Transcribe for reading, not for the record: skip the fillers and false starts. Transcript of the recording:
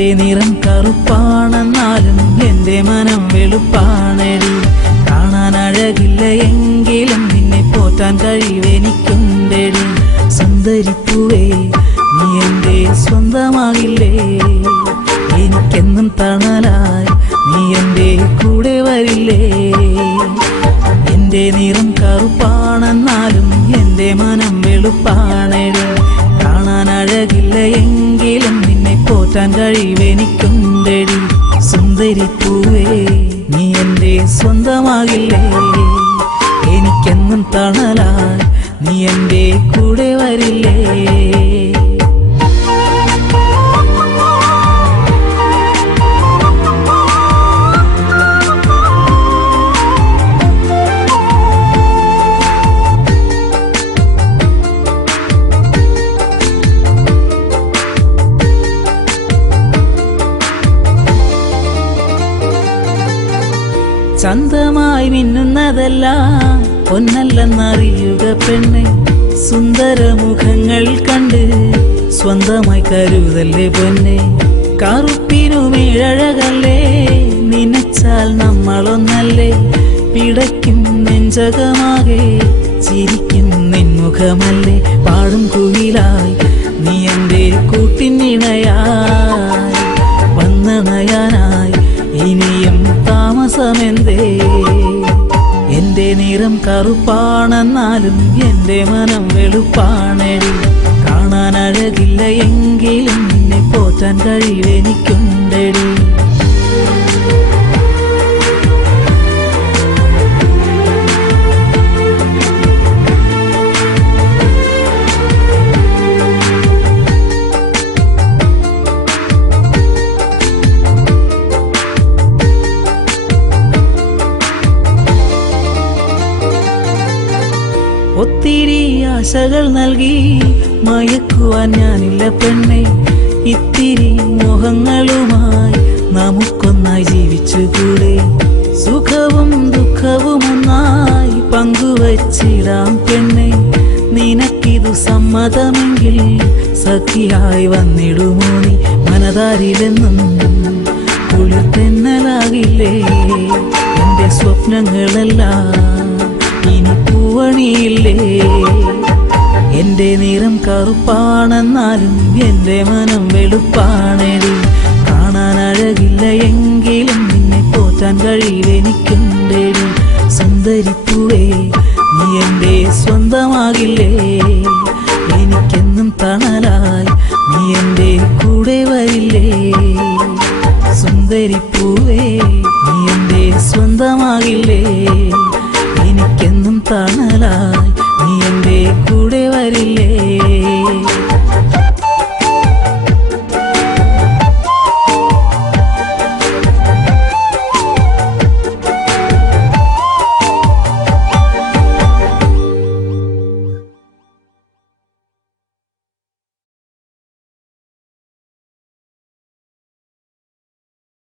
എൻ്റെ നിറം കറുപ്പാണെന്നാലും എൻ്റെ മനം വെളുപ്പാണെടി. കാണാൻ അഴകില്ല എങ്കിലും നിന്നെ പോറ്റാൻ കഴിവെനിക്കുണ്ടെടി. സുന്ദരിപ്പൂവേ നീ എൻ്റെ സ്വന്തമാകില്ലേ? എനിക്കെന്നും തണലായി നീ എൻ്റെ കൂടെ വരില്ലേ? എൻ്റെ നിറം കറുപ്പാണെന്നാലും എൻ്റെ മനം വെളുപ്പാണെടി. കാണാൻ അഴകില്ല എങ്കിലും നിന്നെ പോറ്റാൻ കഴിവെനിക്കുണ്ടെടി. സുന്ദരിപ്പൂവേ നീ എൻ്റെ സ്വന്തമാകില്ലേ? എനിക്കെന്നും തണലായി നീ എൻ്റെ കൂടെ വരില്ലേ? ചന്തമായി മിന്നുന്നതെല്ലാം പൊന്നല്ലെന്നറിയുക പെണ്ണെ. സുന്ദരമുഖങ്ങൾ കണ്ട് സ്വന്തമായി കരുതല്ലേ പൊന്നെ. കറുപ്പിനുമേഴഴകല്ലേ നനച്ചാൽ നമ്മളൊന്നല്ലേ. പിടയ്ക്കും നെഞ്ചകമാകെ ചിരിക്കും നിൻമുഖമല്ലേ. പാടും കുയിലായി നീ എൻ്റെ കൂട്ടിനിണയായി വന്നണയാനായി ഇനിയും താമസമെന്തേ? എൻ്റെ നിറം കറുപ്പാണെന്നാലും എൻ്റെ മനം വെളുപ്പാണെടി. കാണാൻ അഴകില്ല എങ്കിലും നിന്നെ പോറ്റാൻ കഴിവെനിക്കുണ്ടെടി. ഒത്തിരി ആശകൾ നൽകി മയക്കുവാൻ ഞാനില്ല പെണ്ണെ. ഇത്തിരി മോഹങ്ങളുമായി നമുക്കൊന്നായി ജീവിച്ചുകൂടെ. സുഖവും ദുഃഖവും ഒന്നായി പങ്കുവച്ചിടാം പെണ്ണെ. നിനക്കിതു സമ്മതമെങ്കിൽ സഖിയായി വന്നിടുമോ നീ? മനതാരിലെന്നും കുളിർത്തെന്നലാകില്ലേ എൻ്റെ സ്വപ്നങ്ങളെല്ലാം ഇനി പൂവണിയില്ലേ? എൻ്റെ നിറം കറുപ്പാണെന്നാലും എൻ്റെ മനം വെളുപ്പാണെടി. കാണാൻ അഴകില്ല എങ്കിലും നിന്നെ പോറ്റാൻ കഴിവെനിക്കുണ്ടെടി. സുന്ദരിപ്പൂവേ നീ എൻ്റെ സ്വന്തമാകില്ലേ?